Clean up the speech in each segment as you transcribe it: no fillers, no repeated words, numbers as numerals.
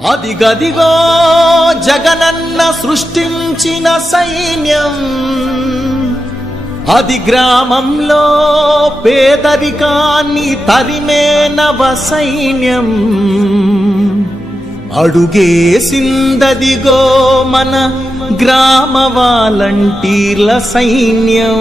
అదిగదిగో జగనన్న సృష్టించిన సైన్యం, అది గ్రామంలో పేదరికాన్ని తరిమే నవ సైన్యం. అడుగేసిందదిగో మన గ్రామ వాలంటీర్ల సైన్యం.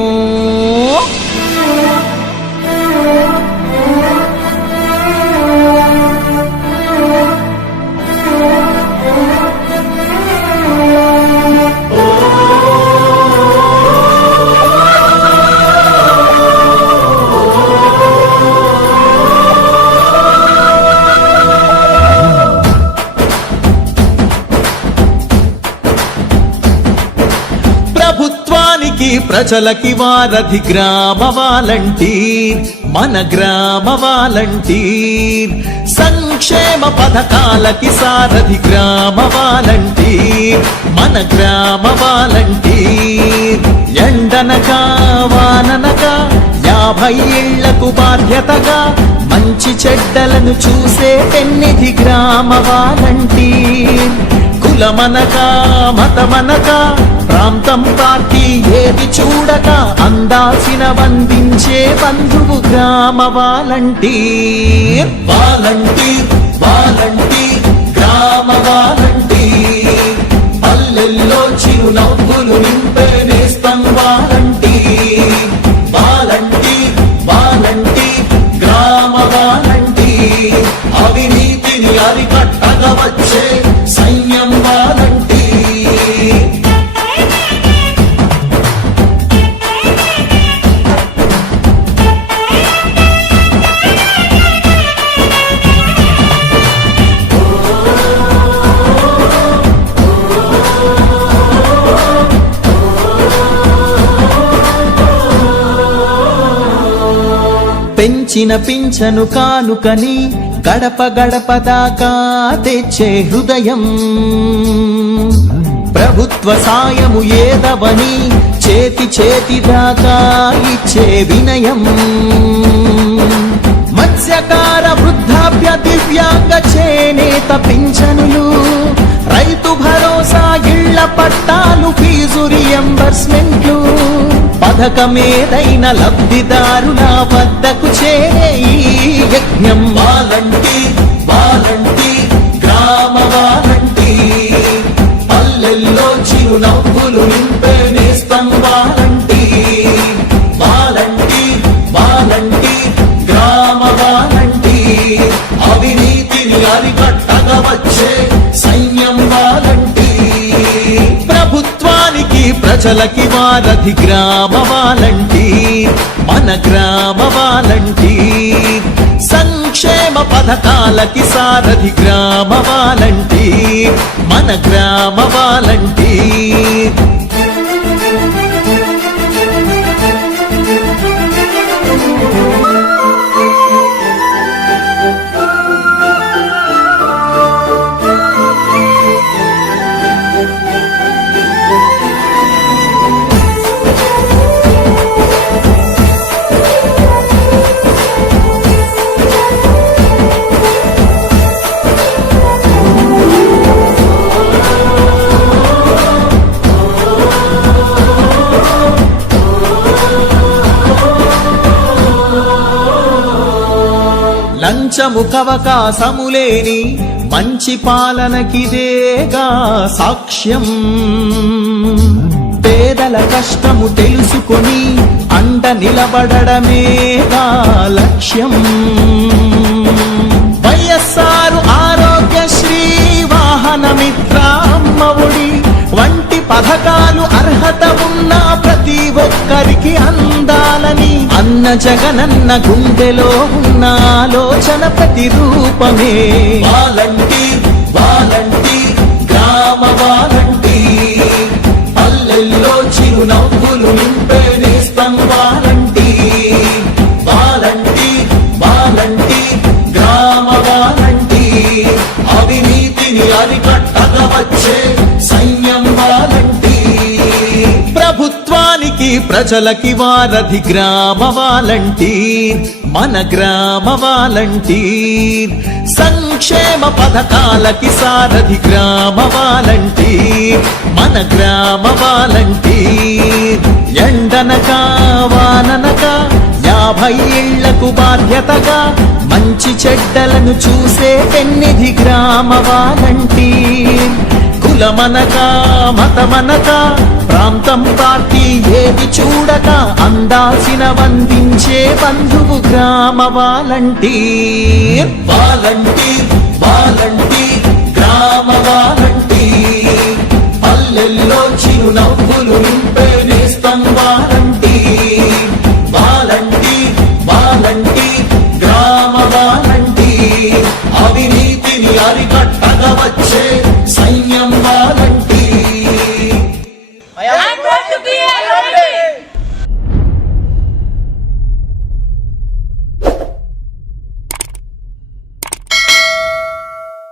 ప్రభుత్వానికి ప్రజలకి వారధి గ్రామ వాలంటీర్, మన గ్రామ వాలంటీర్. సంక్షేమ పథకాలకి సారథి గ్రామ వాలంటీర్, మన గ్రామ వాలంటీర్. ఎండనక వాననక 50 ఏళ్లకు బాధ్యతగా మంచి చెడ్డలను చూసే పెన్నిధి గ్రామ వాలంటీర్. కులమనక మతమనక ప్రాంతం పార్టీ ఏది చూడక అందాల్సిన వందించే బంధువు గ్రామ వాలంటీర్. వాలంటీర్ వాలంటీర్ గ్రామ వాలంటీర్, పల్లెల్లో చిరునవ్వులు నింపే నేస్తం వాలంటీర్. వాలంటీర్ వాలంటీర్ గ్రామ వాలంటీర్, అవినీతిని అరికట్టగా వచ్చే సైన్యం వాలంటీర్. పెంచిన పింఛను కానుకని గడప గడప దాకా తెచ్చే హృదయం, ప్రభుత్వ సాయము ఏదవని చేతి చేతి దాకా ఇచ్చే వినయం. మత్స్యకార వృద్ధాప్య దివ్యాంగ చేనేత పింఛనులు, రైతు భరోసా ఇళ్ల పట్టాలు, ఫీజు రియంబర్స్మెంట్లు. పథకమేదైన లబ్ధిదారుల వద్దకు చేరే ఈ యజ్ఞం. వాలంటీర్ వాలంటీర్ గ్రామ వాలంటీర్, పల్లెల్లో చిరునవ్వులు నింపే నేస్తం వాలంటీర్. వాలంటీర్ వాలంటీర్ గ్రామ వాలంటీర్, అవినీతిని అరికట్టగా వచ్చే సైన్యం వాలంటీర్. ప్రభుత్వానికి ప్రజలకి వారధి గ్రామ వాలంటీర్, మన గ్రామ వాలంటీర్. సంక్షేమ పథకాలకి సారథి గ్రామ వాలంటీర్, మన గ్రామ వాలంటీర్. లంచము కవకాశములేని మంచి పాలనకిదేగా సాక్ష్యం. పేదల కష్టము తెలుసుకొని అండ నిలబడమేగా లక్ష్యం. వైఎస్ఆర్ ఆరోగ్యశ్రీ, వాహన మిత్ర, అమ్మఒడి వంటి పథకాలు అర్హత ఉన్న ప్రతి ఒక్కరికి అందాలని అన్న జగనన్న గుండెలో ఉన్న ఆలోచన ప్రతిరూపమే. వాలంటీర్ వాలంటీర్ గ్రామ వాలంటీర్, పల్లెల్లో చిరునవ్వులు నింపే నేస్తం వాలంటీర్. వాలంటీర్ వాలంటీర్ గ్రామ వాలంటీర్, అవినీతిని అరికట్టగా వచ్చే సైన్యం వాలంటీర్. ప్రభుత్వానికి ప్రజలకి వారధి గ్రామ వాలంటీర్, మన గ్రామ వాలంటీర్. సంక్షేమ పథకాలకి సారథి గ్రామ వాలంటీర్, మన గ్రామ వాలంటీర్. ఎండనక వాననక 50 ఇళ్లకు బాధ్యతగా మంచి చెడ్డలను చూసే పెన్నిధి గ్రామ వాలంటీర్. కులమనక మతమనక ప్రాంతం పార్టీ ఏది చూడక అందాల్సిన వందించే బంధువు గ్రామ వాలంటీర్. వాలంటీర్ వాలంటీర్ గ్రామ వాలంటీర్, పల్లెల్లో చిరునవ్వులు నింపే నేస్తం వాలంటీర్.